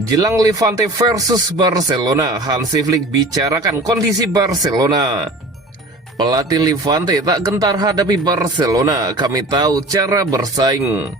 Jelang Levante versus Barcelona, Hansi Flick bicarakan kondisi Barcelona. Pelatih Levante tak gentar hadapi Barcelona, kami tahu cara bersaing.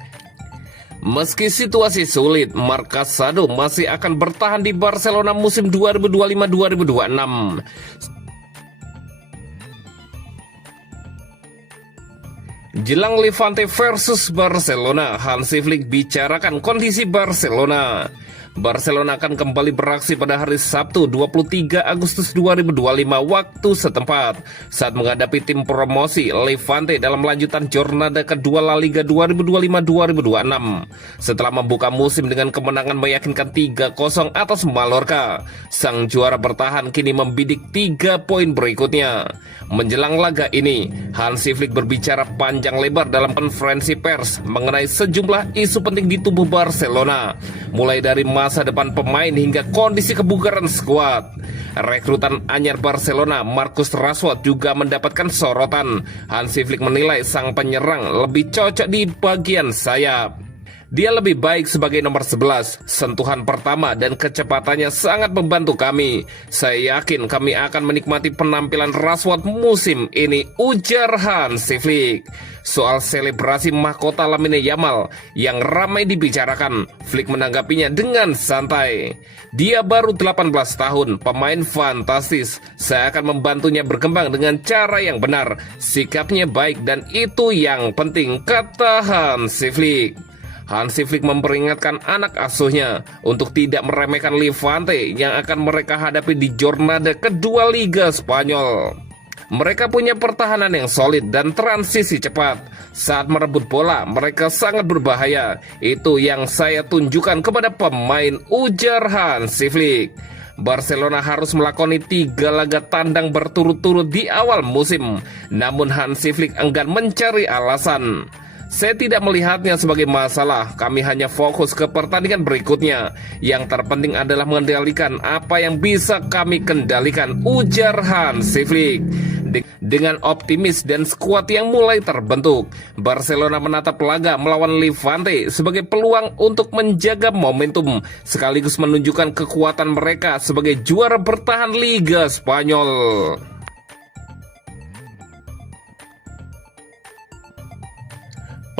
Meski situasi sulit, Marc Casado masih akan bertahan di Barcelona musim 2025-2026. Jelang Levante versus Barcelona, Hansi Flick bicarakan kondisi Barcelona. Barcelona akan kembali beraksi pada hari Sabtu 23 Agustus 2025 waktu setempat saat menghadapi tim promosi Levante dalam lanjutan jornada kedua La Liga 2025-2026. Setelah membuka musim dengan kemenangan meyakinkan 3-0 atas Mallorca, sang juara bertahan kini membidik 3 poin berikutnya. Menjelang laga ini, Hansi Flick berbicara panjang lebar dalam konferensi pers mengenai sejumlah isu penting di tubuh Barcelona, mulai dari masa depan pemain hingga kondisi kebugaran skuad. Rekrutan anyar Barcelona, Marcus Rashford, juga mendapatkan sorotan. Hansi Flick menilai sang penyerang lebih cocok di bagian sayap. Dia lebih baik sebagai nomor 11, sentuhan pertama dan kecepatannya sangat membantu kami. Saya yakin kami akan menikmati penampilan Rashford musim ini, ujar Hansi Flick. Soal selebrasi mahkota Lamine Yamal yang ramai dibicarakan, Flick menanggapinya dengan santai. Dia baru 18 tahun, pemain fantastis. Saya akan membantunya berkembang dengan cara yang benar. Sikapnya baik dan itu yang penting, kata Hansi Flick. Hansi Flick memperingatkan anak asuhnya untuk tidak meremehkan Levante yang akan mereka hadapi di jornada kedua Liga Spanyol. Mereka punya pertahanan yang solid dan transisi cepat. Saat merebut bola, mereka sangat berbahaya. Itu yang saya tunjukkan kepada pemain, ujar Hansi Flick. Barcelona harus melakoni 3 laga tandang berturut-turut di awal musim. Namun Hansi Flick enggan mencari alasan. Saya tidak melihatnya sebagai masalah, kami hanya fokus ke pertandingan berikutnya. Yang terpenting adalah mengendalikan apa yang bisa kami kendalikan, ujar Hansi Flick. Dengan optimis dan skuad yang mulai terbentuk, Barcelona menatap laga melawan Levante sebagai peluang untuk menjaga momentum, sekaligus menunjukkan kekuatan mereka sebagai juara bertahan Liga Spanyol.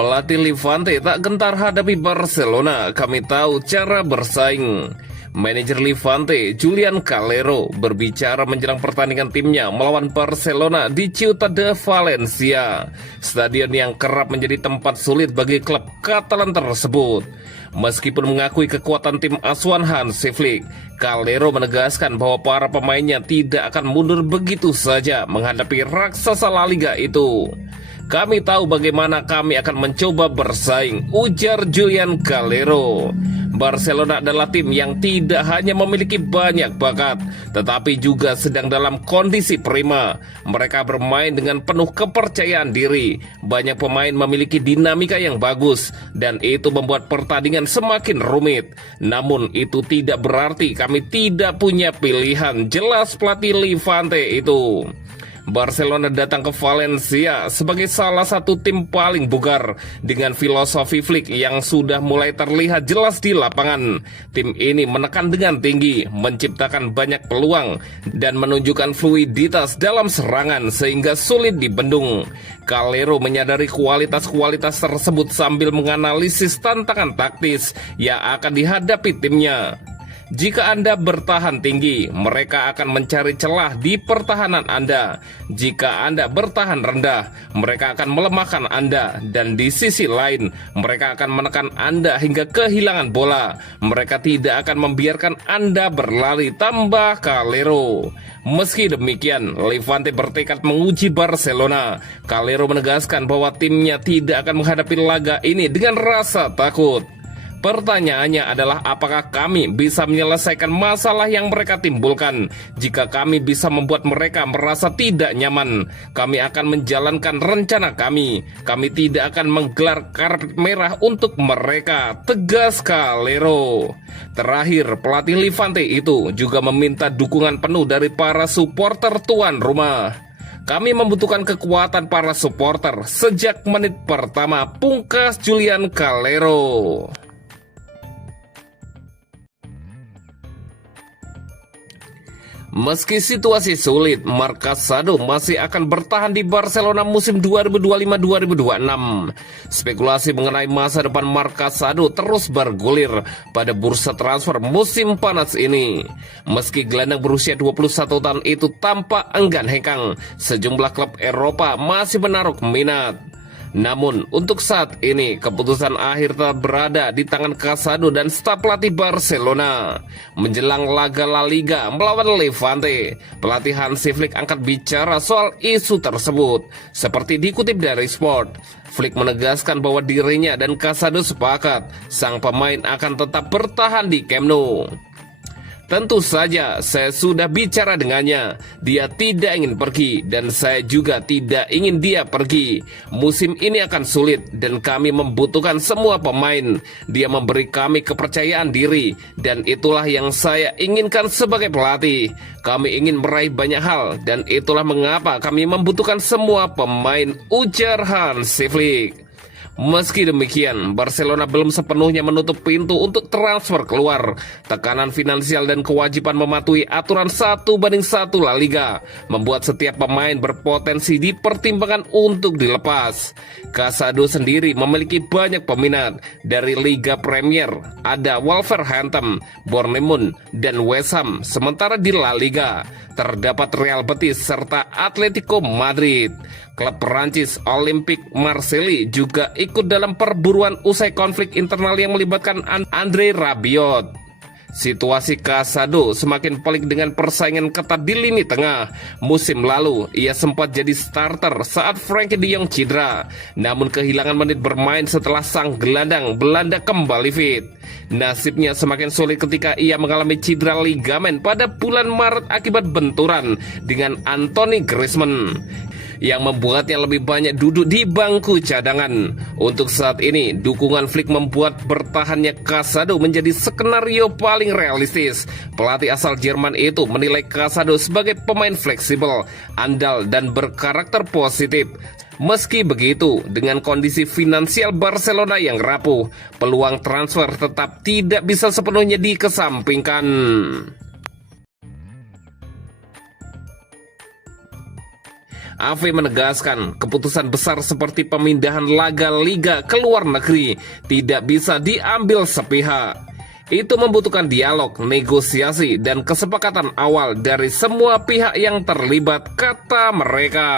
Pelatih Levante tak gentar hadapi Barcelona, kami tahu cara bersaing. Manajer Levante, Julian Calero, berbicara menjelang pertandingan timnya melawan Barcelona di Ciutat de Valencia, stadion yang kerap menjadi tempat sulit bagi klub Katalan tersebut. Meskipun mengakui kekuatan tim asuhan Hansi Flick, Calero menegaskan bahwa para pemainnya tidak akan mundur begitu saja menghadapi raksasa La Liga itu. Kami tahu bagaimana kami akan mencoba bersaing, ujar Julian Calero. Barcelona adalah tim yang tidak hanya memiliki banyak bakat, tetapi juga sedang dalam kondisi prima. Mereka bermain dengan penuh kepercayaan diri. Banyak pemain memiliki dinamika yang bagus, dan itu membuat pertandingan semakin rumit. Namun itu tidak berarti kami tidak punya pilihan, jelas pelatih Levante itu. Barcelona datang ke Valencia sebagai salah satu tim paling bugar dengan filosofi Flick yang sudah mulai terlihat jelas di lapangan. Tim ini menekan dengan tinggi, menciptakan banyak peluang dan menunjukkan fluiditas dalam serangan sehingga sulit dibendung. Calero menyadari kualitas-kualitas tersebut sambil menganalisis tantangan taktis yang akan dihadapi timnya. Jika Anda bertahan tinggi, mereka akan mencari celah di pertahanan Anda. Jika Anda bertahan rendah, mereka akan melemahkan Anda. Dan di sisi lain, mereka akan menekan Anda hingga kehilangan bola. Mereka tidak akan membiarkan Anda berlari, tambah Calero. Meski demikian, Levante bertekad menguji Barcelona. Calero menegaskan bahwa timnya tidak akan menghadapi laga ini dengan rasa takut. Pertanyaannya adalah apakah kami bisa menyelesaikan masalah yang mereka timbulkan. Jika kami bisa membuat mereka merasa tidak nyaman, kami akan menjalankan rencana kami. Kami tidak akan menggelar karpet merah untuk mereka, tegas Calero. Terakhir, pelatih Levante itu juga meminta dukungan penuh dari para supporter tuan rumah. Kami membutuhkan kekuatan para supporter sejak menit pertama, pungkas Julian Calero. Meski situasi sulit, Marc Casado masih akan bertahan di Barcelona musim 2025-2026. Spekulasi mengenai masa depan Marc Casado terus bergulir pada bursa transfer musim panas ini. Meski gelandang berusia 21 tahun itu tampak enggan hengkang, sejumlah klub Eropa masih menaruh minat. Namun, untuk saat ini, keputusan akhir tetap berada di tangan Casado dan staf pelatih Barcelona. Menjelang laga La Liga melawan Levante, pelatih Hansi Flick angkat bicara soal isu tersebut. Seperti dikutip dari Sport, Flick menegaskan bahwa dirinya dan Casado sepakat sang pemain akan tetap bertahan di Camp Nou. Tentu saja saya sudah bicara dengannya. Dia tidak ingin pergi dan saya juga tidak ingin dia pergi. Musim ini akan sulit dan kami membutuhkan semua pemain. Dia memberi kami kepercayaan diri dan itulah yang saya inginkan sebagai pelatih. Kami ingin meraih banyak hal dan itulah mengapa kami membutuhkan semua pemain, ujar Hansi Flick. Meski demikian, Barcelona belum sepenuhnya menutup pintu untuk transfer keluar. Tekanan finansial dan kewajiban mematuhi aturan 1/1 La Liga membuat setiap pemain berpotensi dipertimbangkan untuk dilepas. Casado sendiri memiliki banyak peminat. Dari Liga Premier ada Wolverhampton, Bournemouth, dan West Ham. Sementara di La Liga terdapat Real Betis serta Atletico Madrid. Klub Perancis Olympique Marseille juga ikut dalam perburuan usai konflik internal yang melibatkan Andre Rabiot. Situasi Casado semakin pelik dengan persaingan ketat di lini tengah. Musim lalu, ia sempat jadi starter saat Frenkie de Jong cedera. Namun kehilangan menit bermain setelah sang gelandang Belanda kembali fit. Nasibnya semakin sulit ketika ia mengalami cedera ligamen pada bulan Maret akibat benturan dengan Anthony Griezmann, yang membuatnya lebih banyak duduk di bangku cadangan. Untuk saat ini, dukungan Flick membuat bertahannya Casado menjadi skenario paling realistis. Pelatih asal Jerman itu menilai Casado sebagai pemain fleksibel, andal, dan berkarakter positif. Meski begitu, dengan kondisi finansial Barcelona yang rapuh, peluang transfer tetap tidak bisa sepenuhnya dikesampingkan. AV menegaskan keputusan besar seperti pemindahan laga liga ke luar negeri tidak bisa diambil sepihak. Itu membutuhkan dialog, negosiasi, dan kesepakatan awal dari semua pihak yang terlibat, kata mereka.